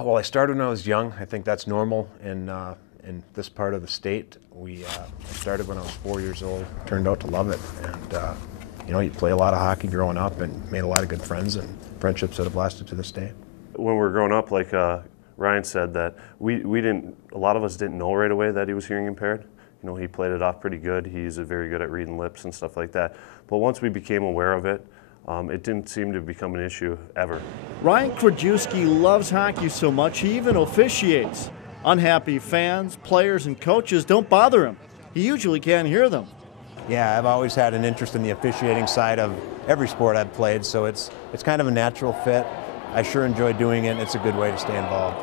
Well, I started when I was young. I think that's normal in this part of the state. I started when I was 4 years old. Turned out to love it, and you play a lot of hockey growing up, and made a lot of good friends and friendships that have lasted to this day. When we were growing up, like Ryan said, that we didn't. A lot of us didn't know right away that he was hearing impaired. He played it off pretty good. He's very good at reading lips and stuff like that. But once we became aware of it, it didn't seem to become an issue ever. Ryan Krajewski loves hockey so much he even officiates. Unhappy fans, players, and coaches don't bother him. He usually can't hear them. Yeah, I've always had an interest in the officiating side of every sport I've played, so it's kind of a natural fit. I sure enjoy doing it, and it's a good way to stay involved.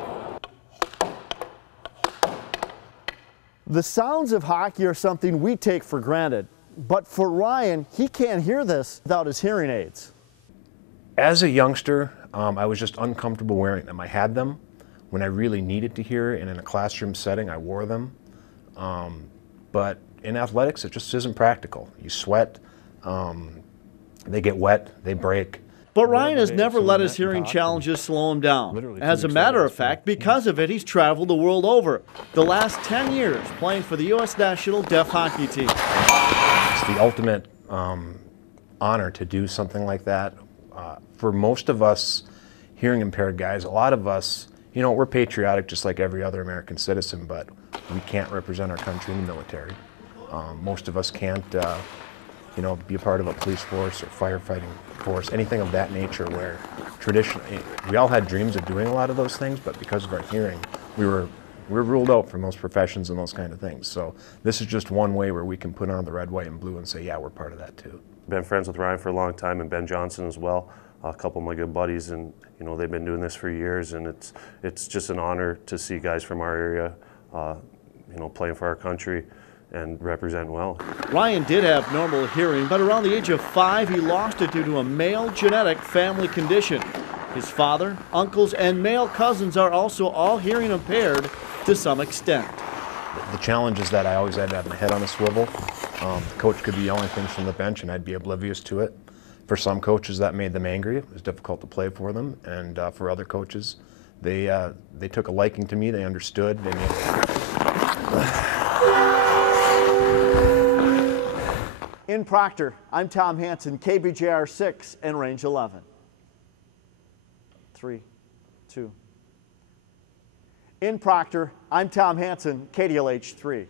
The sounds of hockey are something we take for granted. But for Ryan, he can't hear this without his hearing aids. As a youngster, I was just uncomfortable wearing them. I had them when I really needed to hear, and in a classroom setting, I wore them. But in athletics, it just isn't practical. You sweat, they get wet, they break. But Ryan has never let his hearing challenges slow him down. As a matter of fact, because of it, he's traveled the world over. The last 10 years playing for the U.S. national deaf hockey team. It's the ultimate honor to do something like that. For most of us hearing impaired guys, a lot of us, we're patriotic just like every other American citizen, but we can't represent our country in the military. Most of us can't be a part of a police force or firefighting force, anything of that nature, where traditionally we all had dreams of doing a lot of those things, but because of our hearing, we're ruled out from those professions and those kind of things. So this is just one way where we can put on the red, white, and blue and say, yeah, we're part of that too. Been friends with Ryan for a long time, and Ben Johnson as well, a couple of my good buddies, and they've been doing this for years, and it's just an honor to see guys from our area playing for our country and represent well. Ryan did have normal hearing, but around the age of 5, he lost it due to a male genetic family condition. His father, uncles, and male cousins are also all hearing impaired to some extent. The challenge is that I always had to have my head on a swivel. The coach could be yelling things from the bench and I'd be oblivious to it. For some coaches that made them angry. It was difficult to play for them. And for other coaches, they took a liking to me, they understood. They made In Proctor, I'm Tom Hansen, KBJR 6 and Range 11. 3, 2. In Proctor, I'm Tom Hansen, KDLH 3.